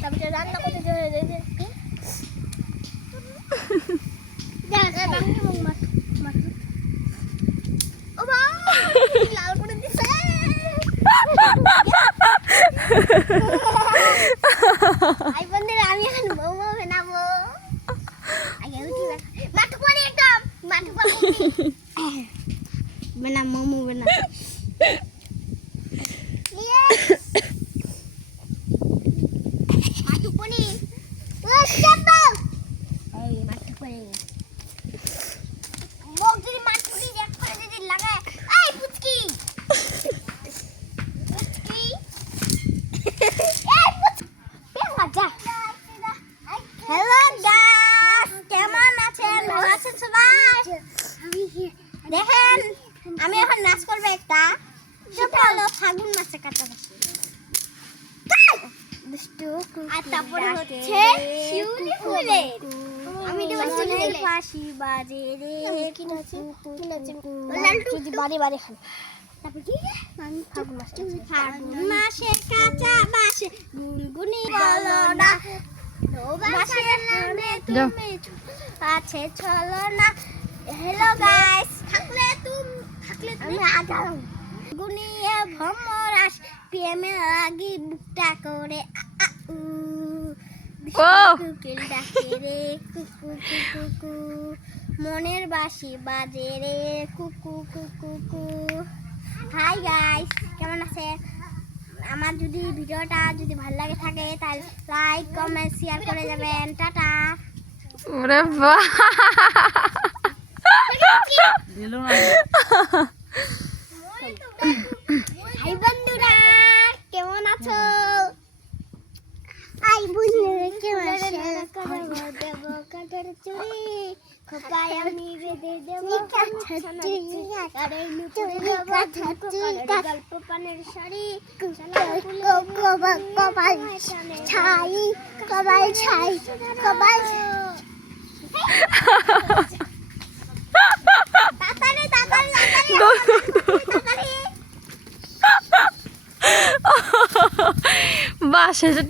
তারপরে রান্না করতে চলে যেতে ও বাবা লাল করে দিছে আই বন্ধুরা আমি এখন মোমো বানাবো আগে উঠি মাঠু পানি একদম মাঠু পানি বানা মোমো বানা মাঠু পানি ও চাপা এই মাঠু পানি মোক যদি মাঠু পানি এক করে যদি লাগায় এই পুচকি পুচকি এই পুচকি পেঙ্গা হ্যালো গাইস কেমন আছেন ভালো আছেন সবাই দেখেন আমি এখন নাচ করব একটা সেটা হলো ফাগুন মাসে কাটা বাসি দুষ্টু আর তারপরে হচ্ছে শিউলি ফুলে আমি দেব শিউলি ফাঁসি বাজে রে কি নাচে লালটু যদি বাড়ি বাড়ি খান তারপর কি ফাগুন মাসে কাঁচা বাসে গুনগুনি বলো না বাসের নামে তুমি আছে চলো না হ্যালো গাইস থাকলে আমি আগাম গুনিয়ে ভ্রমরাস প্রেমে লাগি বুকটা করে কুকুর ডাকে রে কুকু কুকু মনের বাঁশি বাজে রে কুকু কুকু হাই গাইস কেমন আছে আমার যদি ভিডিওটা যদি ভালো লাগে থাকে তাহলে লাইক কমেন্ট শেয়ার করে যাবেন টাটা ওরে বাহ দিলো না হাই বন্ধুরা কেমন আছো আই বন্ধুরা কেমন আছো দেব কাটার চুড়ি খোপায় আমি বেঁধে দেব ছাত্রী আরে লুচুরি গল্প পানের শাড়ি কপাল ছাই কপাল ছাই কপাল তাড়াতাড়ি তাড়াতাড়ি তাড়াতাড়ি বাহ শেষে